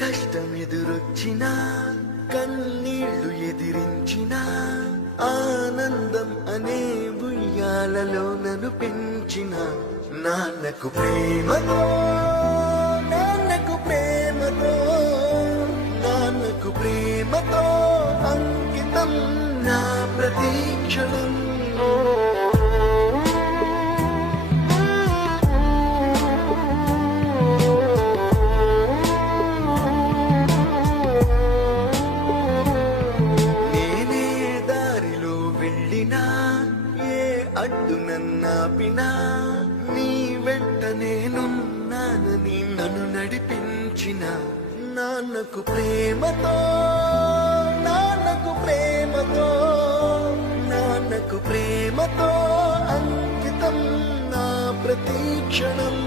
కష్టమెదురొచ్చినా కన్నీళ్లు ఎదిరించినా ఆనందం అనే ఉయ్యాలలో నన్ను పెంచిన నాన్నకు ప్రేమతో నాన్నకు ప్రేమతో నాన్నకు ప్రేమతో అంకితం నా ప్రతీక్షణం. అడ్డు నన్నాపినా నీ వెంట నేనున్నానని నన్ను నడిపించిన నాన్నకు ప్రేమతో నాన్నకు ప్రేమతో నాన్నకు ప్రేమతో అంకితం నా ప్రతీక్షణం.